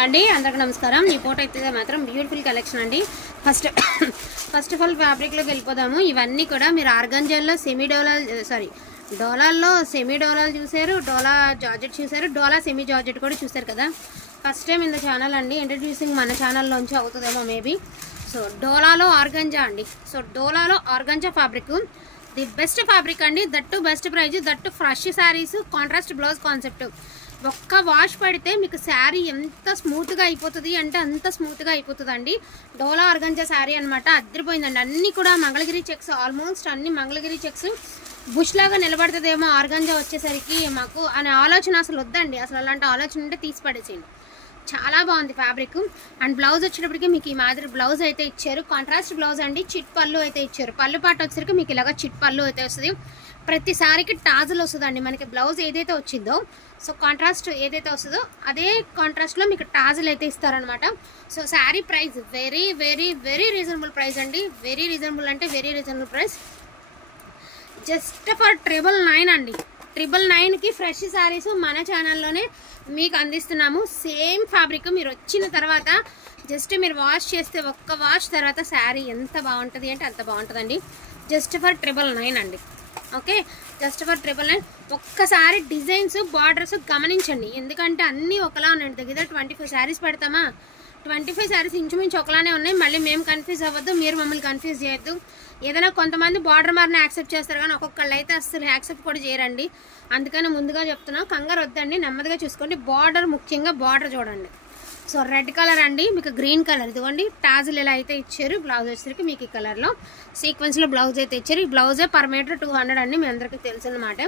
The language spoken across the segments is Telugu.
అండి అందరికీ నమస్కారం। ఈ ఫోటో అయితే మాత్రం బ్యూటిఫుల్ కలెక్షన్ అండి। ఫస్ట్ ఆఫ్ ఆల్ ఫ్యాబ్రిక్ లోకి వెళ్ళిపోదాము। ఇవన్నీ కూడా మీరు ఆర్గంజాల్లో సెమీ డోలాల్ డోలాల్లో సెమీ డోలాల్ చూసారు, డోలా జార్జెట్ చూసారు, డోలా సెమీ జార్జెట్ కూడా చూసారు కదా। First time in the channel అండి, ఇంట్రడ్యూసింగ్ మన ఛానల్లోంచి అవుతుందేమో మేబీ। సో డోలాలో ఆర్గంజా అండి। సో డోలాలో organza fabric the best fabric అండి, that best price, that fresh saris, contrast blouse concept. ఒక్క వాష్ పడితే మీకు శారీ ఎంత స్మూత్గా అయిపోతుంది అంటే అంత స్మూత్గా అయిపోతుందండి। డోలా ఆర్గంజా శారీ అనమాట, అద్దరిపోయిందండి। అన్నీ కూడా మంగళగిరి చెక్స్, ఆల్మోస్ట్ అన్ని మంగళగిరి చెక్స్। బుష్ లాగా నిలబడుతుందేమో ఆర్గంజా వచ్చేసరికి మాకు అనే ఆలోచన అసలు వద్దండి, అసలు అలాంటి ఆలోచన ఉంటే తీసి పడేసేయండి। చాలా బాగుంది ఫ్యాబ్రిక్। అండ్ బ్లౌజ్ వచ్చేటప్పటికి మీకు ఈ మాదిరి బ్లౌజ్ అయితే ఇచ్చారు, కాంట్రాస్ట్ బ్లౌజ్ అండి। చిట్ పళ్ళు అయితే ఇచ్చారు, పళ్ళు పాట వచ్చేసరికి మీకు ఇలాగ చిట్ పళ్ళు అయితే వస్తుంది। ప్రతిసారికి టాజులు వస్తుందండి మనకి, బ్లౌజ్ ఏదైతే వచ్చిందో సో కాంట్రాస్ట్ ఏదైతే వస్తుందో అదే కాంట్రాస్ట్లో మీకు టాజులు అయితే ఇస్తారనమాట। So sari price very very very reasonable price అండి, వెరీ రీజనబుల్ అంటే very reasonable price, just for 999 అండి। 999కి ఫ్రెష్ శారీస్ మన ఛానల్లోనే మీకు అందిస్తున్నాము। సేమ్ ఫ్యాబ్రిక్ మీరు వచ్చిన తర్వాత జస్ట్ మీరు వాష్ చేస్తే ఒక్క వాష్ తర్వాత శారీ ఎంత బాగుంటుంది అంటే అంత బాగుంటుందండి, జస్ట్ ఫర్ 999 అండి। Okay, just for 999। ఒక్కసారి డిజైన్స్ బార్డర్స్ గమనించండి, ఎందుకంటే అన్నీ ఒకలా ఉన్నాయి। దగ్గర 25 శారీస్ పెడతామా, 25 శారీస్ ఇంచుమించు ఒకలానే ఉన్నాయి। మళ్ళీ మేము కన్ఫ్యూజ్ అవ్వద్దు, మీరు మమ్మల్ని కన్ఫ్యూజ్ చేయొద్దు। ఏదైనా కొంతమంది బార్డర్ మారిన యాక్సెప్ట్ చేస్తారు కానీ ఒక్కొక్కళ్ళు అయితే అసలు యాక్సెప్ట్ కూడా చేయరండి। అందుకని ముందుగా చెప్తున్నాం, కంగారు వద్దండి, నెమ్మదిగా చూసుకోండి। బార్డర్ ముఖ్యంగా బార్డర్ చూడండి। సో రెడ్ కలర్ అండి, మీకు గ్రీన్ కలర్ ఇదిగోండి, టాజులు ఇలా అయితే ఇచ్చారు। బ్లౌజ్ వచ్చేసరికి మీకు ఈ కలర్లో సీక్వెన్స్లో బ్లౌజ్ అయితే ఇచ్చారు। ఈ బ్లౌజే పర్ మీటర్ 200 అండి, మీ అందరికీ తెలుసు అనమాట।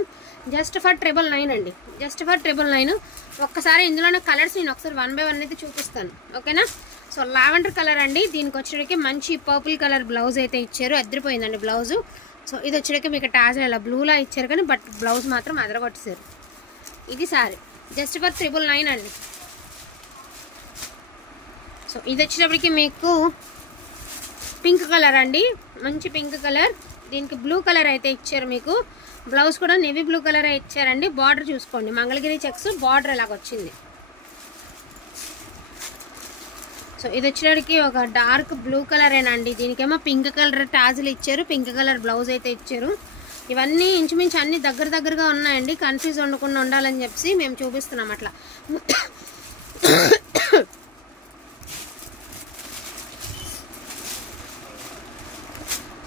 జస్ట్ ఫర్ 999 అండి, జస్ట్ ఫర్ 999। ఒక్కసారి ఇందులోనే కలర్స్ నేను ఒకసారి 1 by 1 అయితే చూపిస్తాను, ఓకేనా। సో లావెండర్ కలర్ అండి, దీనికి వచ్చేటికి మంచి పర్పుల్ కలర్ బ్లౌజ్ అయితే ఇచ్చారు, అద్దరిపోయిందండి బ్లౌజు। సో ఇది వచ్చేటికి మీకు టాజులు ఇలా బ్లూలా ఇచ్చారు కానీ బట్ బ్లౌజ్ మాత్రం అదరగొట్టేశారు। ఇది సారీ జస్ట్ ఫర్ 999 అండి। సో ఇది వచ్చేటప్పటికి మీకు పింక్ కలర్ అండి, మంచి పింక్ కలర్, దీనికి బ్లూ కలర్ అయితే ఇచ్చారు మీకు। బ్లౌజ్ కూడా నేవీ బ్లూ కలర్ ఇచ్చారండి। బార్డర్ చూసుకోండి, మంగళగిరి చెక్స్ బార్డర్ ఇలాగ వచ్చింది। సో ఇది వచ్చేటప్పటికి ఒక డార్క్ బ్లూ కలరేనండి, దీనికేమో పింక్ కలర్ టాజులు ఇచ్చారు, పింక్ కలర్ బ్లౌజ్ అయితే ఇచ్చారు। ఇవన్నీ ఇంచుమించు అన్ని దగ్గరగా ఉన్నాయండి, కన్ఫ్యూజ్ ఉండకుండా ఉండాలని చెప్పి మేము చూపిస్తున్నాం అట్లా।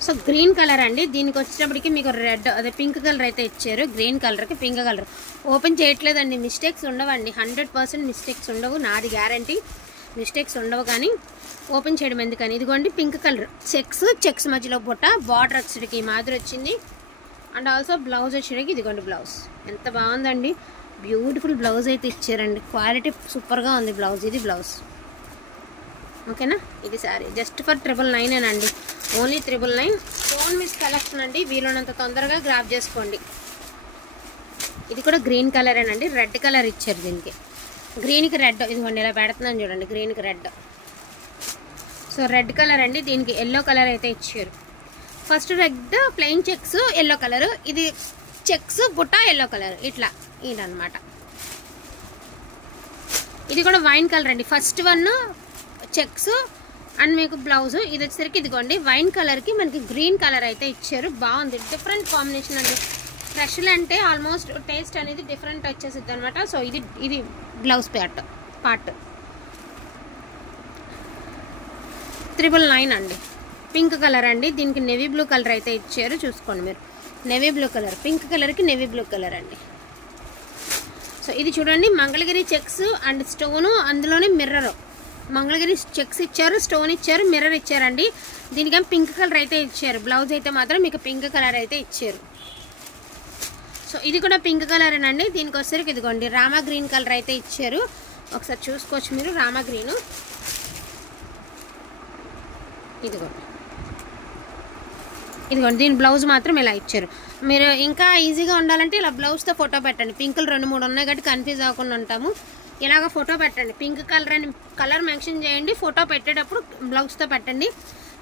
సో గ్రీన్ కలర్ అండి, దీనికి వచ్చేటప్పటికి మీకు రెడ్ అదే పింక్ కలర్ అయితే ఇచ్చారు, గ్రీన్ కలర్కి పింక్ కలర్ ఓపెన్ చేయట్లేదండి, మిస్టేక్స్ ఉండవండి, 100% మిస్టేక్స్ ఉండవు, నాది గ్యారంటీ, మిస్టేక్స్ ఉండవు కానీ ఓపెన్ చేయడం ఎందుకని। ఇదిగోండి పింక్ కలర్ చెక్స్ మధ్యలో బుట్ట, బార్డర్ వచ్చేటికి మాదిరి వచ్చింది। అండ్ ఆల్సో బ్లౌజ్ వచ్చేటికి ఇదిగోండి బ్లౌజ్ ఎంత బాగుందండి, బ్యూటిఫుల్ బ్లౌజ్ అయితే ఇచ్చారండి, క్వాలిటీ సూపర్గా ఉంది బ్లౌజ్, ఇది బ్లౌజ్, ఓకేనా। ఇది సారీ జస్ట్ ఫర్ 999 అండి, ఓన్లీ 999। డోంట్ మిస్ కలెక్షన్ అండి, వీలున్నంత తొందరగా గ్రాప్ చేసుకోండి। ఇది కూడా గ్రీన్ కలరేనండి, రెడ్ కలర్ ఇచ్చారు దీనికి, గ్రీన్కి రెడ్ ఇదిగోండి ఇలా పెడుతున్నాను చూడండి, గ్రీన్కి రెడ్। సో రెడ్ కలర్ అండి, దీనికి ఎల్లో కలర్ అయితే ఇచ్చారు। First red plain checks yellow colour, ఇది చెక్స్ బుట్ట ఎల్లో కలర్, ఇట్లా ఇదనమాట। ఇది కూడా వైన్ కలర్ అండి, ఫస్ట్ వన్ చెక్స్ అండ్ మీకు బ్లౌజ్, ఇది వచ్చేసరికి ఇదిగోండి వైన్ కలర్కి మనకి గ్రీన్ కలర్ అయితే ఇచ్చారు, బాగుంది, డిఫరెంట్ కాంబినేషన్ అండి। ఫ్రెష్లు అంటే ఆల్మోస్ట్ టేస్ట్ అనేది డిఫరెంట్ వచ్చేసిద్ది అనమాట। సో ఇది బ్లౌజ్ పార్ట్ 999 అండి, పింక్ కలర్ అండి, దీనికి నేవీ బ్లూ కలర్ అయితే ఇచ్చారు, చూసుకోండి మీరు, నేవీ బ్లూ కలర్, పింక్ కలర్కి నేవీ బ్లూ కలర్ అండి। సో ఇది చూడండి మంగళగిరి చెక్స్ అండ్ స్టోను, అందులోనే మిర్రర్, మంగళగిరి చెక్స్ ఇచ్చారు, స్టోన్ ఇచ్చారు, మిర్రర్ ఇచ్చారండి। దీనికేం పింక్ కలర్ అయితే ఇచ్చారు, బ్లౌజ్ అయితే మాత్రం మీకు పింక్ కలర్ అయితే ఇచ్చారు। సో ఇది కూడా పింక్ కలరేనండి, దీనికి వచ్చేసరికి ఇదిగోండి రామా గ్రీన్ కలర్ అయితే ఇచ్చారు, ఒకసారి చూసుకోవచ్చు మీరు, రామా గ్రీను ఇదిగోండి దీని బ్లౌజ్ మాత్రం ఇలా ఇచ్చారు। మీరు ఇంకా ఈజీగా ఉండాలంటే ఇలా బ్లౌజ్తో ఫోటో పెట్టండి, పింకులు 2-3 ఉన్నాయి కాబట్టి కన్ఫ్యూజ్ అవ్వకుండా ఉంటాము, ఇలాగ ఫోటో పెట్టండి, పింక్ కలర్ అని కలర్ మెన్షన్ చేయండి, ఫోటో పెట్టేటప్పుడు బ్లౌజ్తో పెట్టండి।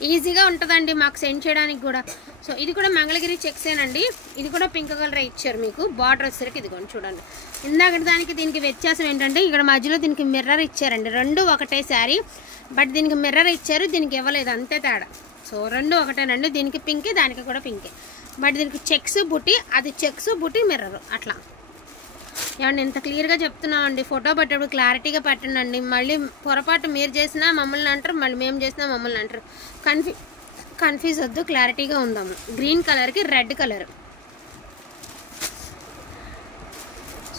ఈజీగా ఉంటుందండి మాకు సెండ్ చేయడానికి కూడా. సో ఇది కూడా మంగళగిరి చెక్సేనండి. ఇది కూడా పింక్ కలర్ ఇచ్చారు మీకు. బార్డర్ వచ్చేసరికి ఇదిగోండి చూడండి. ఇందాక దానికి దీనికి వ్యత్యాసం ఏంటంటే ఇక్కడ మధ్యలో దీనికి మిర్రర్ ఇచ్చారండి. రెండు ఒకటే శారీ, బట్ దీనికి మిర్రర్ ఇచ్చారు, దీనికి ఇవ్వలేదు, అంతే తేడా. సో రెండు ఒకటేనండి. దీనికి పింకే, దానికి కూడా పింకే, బట్ దీనికి చెక్స్ బుట్టి, అది చెక్స్ బుట్టి మిర్రర్ అట్లా. ఏమండి ఎంత క్లియర్గా చెప్తున్నామండి. ఫోటో పెట్టేప్పుడు క్లారిటీగా పెట్టండి. మళ్ళీ పొరపాటు మీరు చేసినా మమ్మల్ని అంటారు, మళ్ళీ మేము చేసినా మమ్మల్ని అంటారు. కన్ఫ్యూజ్ వద్దు, క్లారిటీగా ఉందాము. గ్రీన్ కలర్కి రెడ్ కలర్.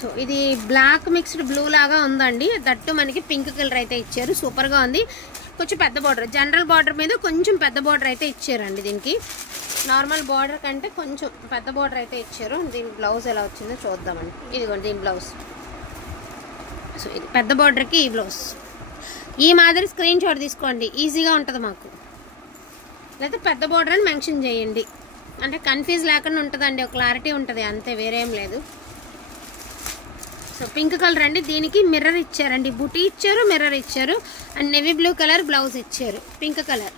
సో ఇది బ్లాక్ మిక్స్డ్ బ్లూ లాగా ఉందండి. దట్టు మనకి పింక్ కలర్ అయితే ఇచ్చారు, సూపర్గా ఉంది. కొంచెం పెద్ద బార్డర్, జనరల్ బార్డర్ మీద కొంచెం పెద్ద బార్డర్ అయితే ఇచ్చారండి. దీనికి నార్మల్ బార్డర్ కంటే కొంచెం పెద్ద బార్డర్ అయితే ఇచ్చారు. దీని బ్లౌజ్ ఎలా వచ్చిందో చూద్దామండి. ఇదిగోండి దీని బ్లౌజ్. సో ఇది పెద్ద బార్డర్కి ఈ బ్లౌజ్. ఈ మాదిరి స్క్రీన్ షాట్ తీసుకోండి, ఈజీగా ఉంటుంది మాకు. లేకపోతే పెద్ద బార్డర్ అని మెన్షన్ చేయండి, అంటే కన్ఫ్యూజ్ లేకుండా ఉంటుందండి, ఒక క్లారిటీ ఉంటుంది అంతే, వేరేం లేదు. సో పింక్ కలర్ అండి. దీనికి మిర్రర్ ఇచ్చారండి, బుటీ ఇచ్చారు, మిర్రర్ ఇచ్చారు, and navy blue colour blouse ఇచ్చారు. Pink colour.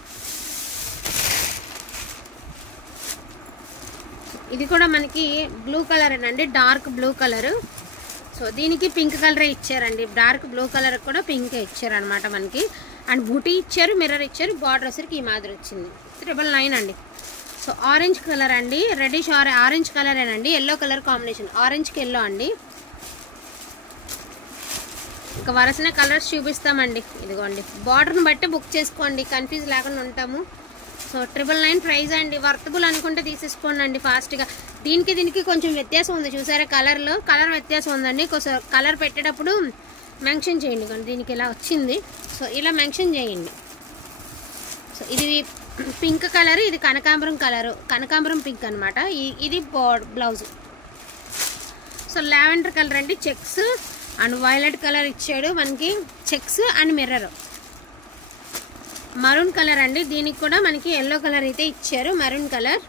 ఇది కూడా మనకి బ్లూ కలర్ అండి, డార్క్ బ్లూ కలరు. సో దీనికి పింక్ కలరే ఇచ్చారండి. డార్క్ బ్లూ కలర్ కూడా పింకే ఇచ్చారనమాట మనకి. అండ్ బూటీ ఇచ్చారు, మిర్రర్ ఇచ్చారు, బార్డర్ వచ్చరికి ఈ మాదిరి వచ్చింది. 999 అండి. సో ఆరెంజ్ కలర్ అండి, రెడ్డిష్ ఆరెంజ్ కలరేనండి, ఎల్లో కలర్ కాంబినేషన్, ఆరెంజ్కి ఎల్లో అండి. ఇంకా వరుసనే కలర్స్ చూపిస్తామండి. ఇదిగోండి బార్డర్ని బట్టి బుక్ చేసుకోండి, కన్ఫ్యూజ్ లేకుండా ఉంటాము. సో 999 ప్రైస్ అండి. వర్తబుల్ అనుకుంటే తీసేసుకోండి అండి ఫాస్ట్గా. దీనికి కొంచెం వ్యత్యాసం ఉంది చూసారా, కలర్లో కలర్ వ్యత్యాసం ఉందండి. కొంచెం కలర్ పెట్టేటప్పుడు మెన్షన్ చేయండి. కానీ దీనికి ఇలా వచ్చింది, సో ఇలా మెన్షన్ చేయండి. సో ఇది పింక్ కలర్, ఇది కనకాంబరం కలరు, కనకాంబరం పింక్ అనమాట. ఇది బ్లౌజ్. సో లావెండర్ కలర్ అండి, చెక్స్ అండ్ వైలెట్ కలర్ ఇచ్చాడు మనకి, checks and mirror. Maroon colour అండి, దీనికి కూడా మనకి ఎల్లో కలర్ అయితే ఇచ్చారు, మరూన్ కలర్.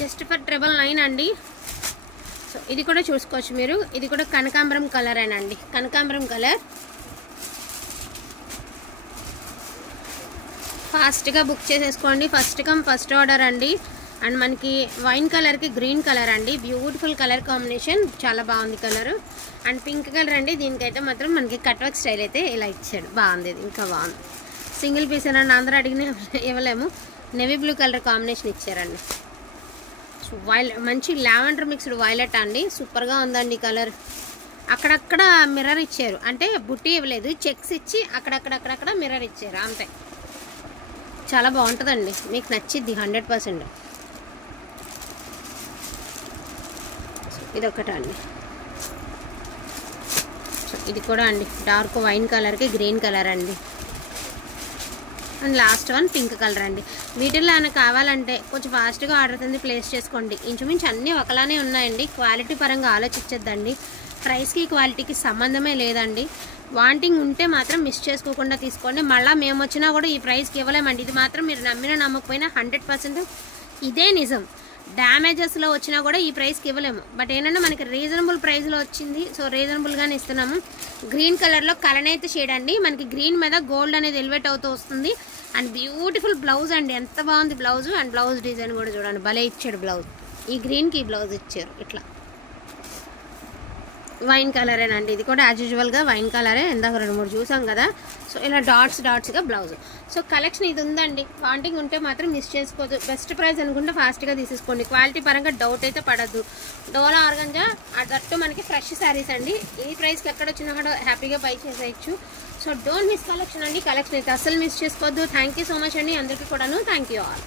జస్ట్ ఫర్ 999 అండి. సో ఇది కూడా చూసుకోవచ్చు మీరు. ఇది కూడా కనకాంబరం కలరేనండి, కనకాంబరం కలర్. ఫాస్ట్గా బుక్ చేసేసుకోండి, ఫస్ట్ కమ్ ఫస్ట్ ఆర్డర్ అండి. అండ్ మనకి వైన్ కలర్కి గ్రీన్ కలర్ అండి, బ్యూటిఫుల్ కలర్ కాంబినేషన్, చాలా బాగుంది కలర్. అండ్ పింక్ కలర్ అండి, దీనికైతే మాత్రం మనకి కట్ వర్క్ స్టైల్ అయితే ఇలా ఇచ్చాడు, బాగుంది. ఇది ఇంకా బాగుంది. సింగిల్ పీస్ ఏనండి, అందరూ అడిగిన ఇవ్వలేము. నేవీ బ్లూ కలర్ కాంబినేషన్ ఇచ్చారండి. సో మంచి లావెండర్ మిక్స్డ్ వైలెట్ అండి, సూపర్గా ఉందండి కలర్. అక్కడక్కడ మిర్రర్ ఇచ్చారు, అంటే బుట్టి ఇవ్వలేదు, చెక్స్ ఇచ్చి అక్కడక్కడ మిర్రర్ ఇచ్చారు అంతే. చాలా బాగుంటుందండి, మీకు నచ్చిద్ది 100%. ఇదొకట అండి. సో ఇది కూడా అండి, డార్క్ వైన్ కలర్కి గ్రీన్ కలర్ అండి. And last one pink colour అండి. వీటిల్లో ఏమైనా కావాలంటే కొంచెం ఫాస్ట్గా ఆర్డర్ ప్లేస్ చేసుకోండి. ఇంచుమించు అన్నీ ఒకలానే ఉన్నాయండి. క్వాలిటీ పరంగా ఆలోచించద్దండి, ప్రైస్కి క్వాలిటీకి సంబంధమే లేదండి. వాంటింగ్ ఉంటే మాత్రం మిస్ చేసుకోకుండా తీసుకోండి. మళ్ళీ మేము వచ్చినా కూడా ఈ ప్రైస్కి ఇవ్వలేమండి. ఇది మాత్రం మీరు నమ్మినా నమ్మకపోయినా 100% ఇదే నిజం. డ్యామేజెస్లో వచ్చినా కూడా ఈ ప్రైస్కి ఇవ్వలేము. బట్ ఏంటంటే మనకి రీజనబుల్ ప్రైస్లో వచ్చింది, సో రీజనబుల్గానే ఇస్తున్నాము. గ్రీన్ కలర్లో కలనైతే షేడ్ అండి, మనకి గ్రీన్ మీద గోల్డ్ అనేది ఎలివేట్ అవుతూ వస్తుంది. అండ్ బ్యూటిఫుల్ బ్లౌజ్ అండి, ఎంత బాగుంది బ్లౌజ్. అండ్ బ్లౌజ్ డిజైన్ కూడా చూడండి, భలే ఇచ్చాడు బ్లౌజ్. ఈ గ్రీన్కి ఈ బ్లౌజ్ ఇచ్చారు ఇట్లా. వైన్ కలరేనండి, ఇది కూడా యాజ్ యూజువల్గా వైన్ కలరే, ఇందాక 2-3 చూసాం కదా. సో ఇలా డాట్స్గా బ్లౌజ్. సో కలెక్షన్ ఇది ఉందండి. వాంటింగ్ ఉంటే మాత్రం మిస్ చేసుకోవద్దు. బెస్ట్ ప్రైస్ అనుకుంటే ఫాస్ట్గా తీసేసుకోండి. క్వాలిటీ పరంగా డౌట్ అయితే పడద్దు. డోలా ఆర్గంజా అదట్టు మనకి ఫ్రెష్ శారీస్ అండి. ఈ ప్రైస్కి ఎక్కడ వచ్చినా కూడా హ్యాపీగా బై చేసేయచ్చు. సో డోంట్ మిస్ కలెక్షన్ అండి. కలెక్షన్ అయితే అస్సలు మిస్ చేసుకోవద్దు. థ్యాంక్ యూ సో మచ్ అండి అందరికీ కూడాను. Thank you all.